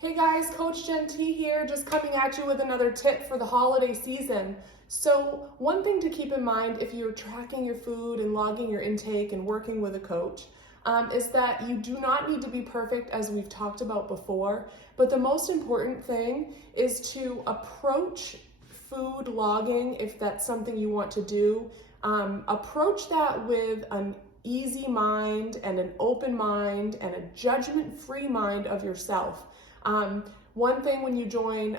Hey guys, Coach Jen T here, just coming at you with another tip for the holiday season. So one thing to keep in mind if you're tracking your food and logging your intake and working with a coach is that you do not need to be perfect, as we've talked about before, but the most important thing is to approach food logging, if that's something you want to do, approach that with an easy mind and an open mind and a judgment-free mind of yourself. One thing when you join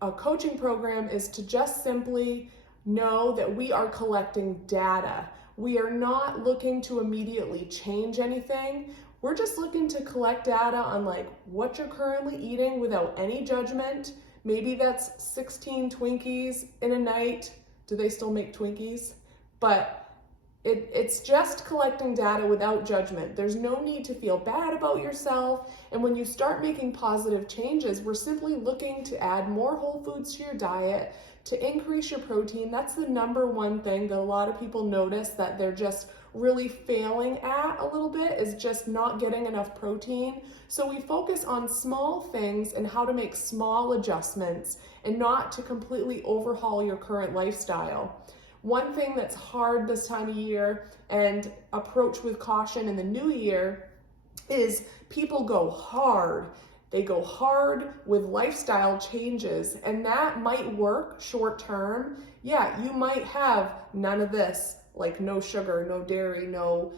a coaching program is to just simply know that we are collecting data. We are not looking to immediately change anything. We're just looking to collect data on like what you're currently eating without any judgment. Maybe that's 16 Twinkies in a night. Do they still make Twinkies? But it's just collecting data without judgment. There's no need to feel bad about yourself. And when you start making positive changes, we're simply looking to add more whole foods to your diet, to increase your protein. That's the number one thing that a lot of people notice that they're just really failing at a little bit, is just not getting enough protein. So we focus on small things and how to make small adjustments and not to completely overhaul your current lifestyle. One thing that's hard this time of year and approach with caution in the new year is people go hard. They go hard with lifestyle changes, and that might work short term. Yeah, you might have none of this, like no sugar, no dairy, no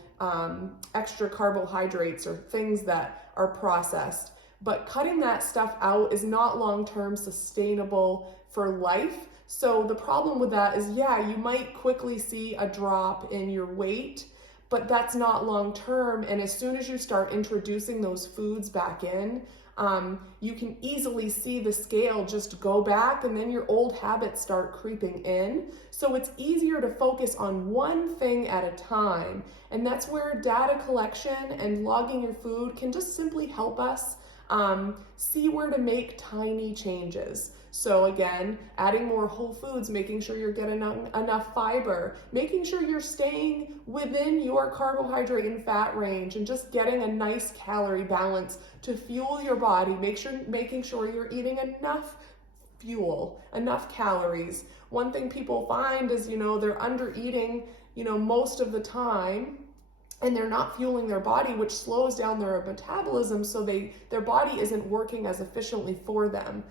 extra carbohydrates or things that are processed. But cutting that stuff out is not long-term sustainable for life. So the problem with that is, yeah, you might quickly see a drop in your weight, but that's not long-term. And as soon as you start introducing those foods back in, you can easily see the scale just go back, and then your old habits start creeping in. So it's easier to focus on one thing at a time. And that's where data collection and logging your food can just simply help us see where to make tiny changes. So again, adding more whole foods, making sure you're getting enough fiber, making sure you're staying within your carbohydrate and fat range, and just getting a nice calorie balance to fuel your body. Making sure you're eating enough fuel, enough calories. One thing people find is, they're under eating, most of the time, and they're not fueling their body, which slows down their metabolism, so their body isn't working as efficiently for them.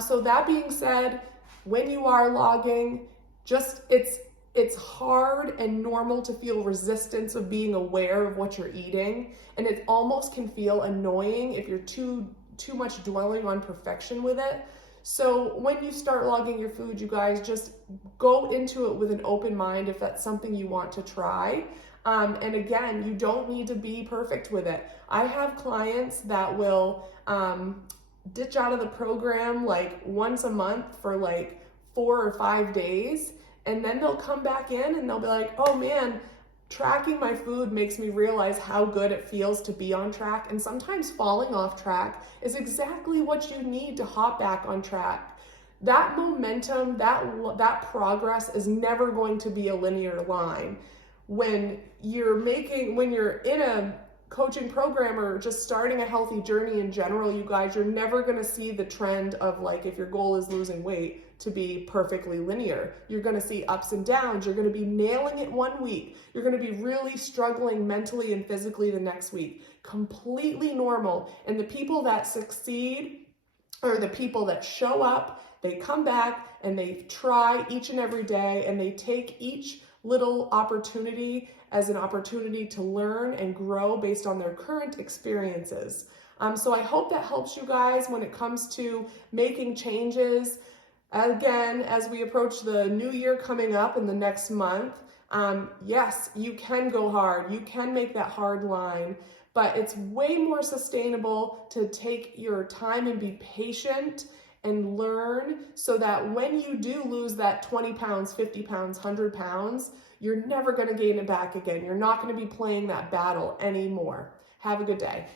So that being said, when you are logging, it's hard and normal to feel resistance of being aware of what you're eating, and it almost can feel annoying if you're too much dwelling on perfection with it. So when you start logging your food, you guys just go into it with an open mind if that's something you want to try. And again, you don't need to be perfect with it. I have clients that will ditch out of the program like once a month for like 4 or 5 days, and then they'll come back in and they'll be like, oh man, tracking my food makes me realize how good it feels to be on track. And sometimes falling off track is exactly what you need to hop back on track. That momentum, that progress is never going to be a linear line. When you're in a coaching program or just starting a healthy journey in general, you guys, you're never going to see the trend of, like, if your goal is losing weight, to be perfectly linear. You're going to see ups and downs. You're going to be nailing it one week. You're going to be really struggling mentally and physically the next week. Completely normal. And the people that succeed are the people that show up, they come back, and they try each and every day, and they take each little opportunity as an opportunity to learn and grow based on their current experiences. So I hope that helps you guys when it comes to making changes. Again, as we approach the new year coming up in the next month, yes, you can go hard. You can make that hard line, but it's way more sustainable to take your time and be patient and learn, so that when you do lose that 20 pounds, 50 pounds, 100 pounds, you're never going to gain it back again. You're not going to be playing that battle anymore. Have a good day.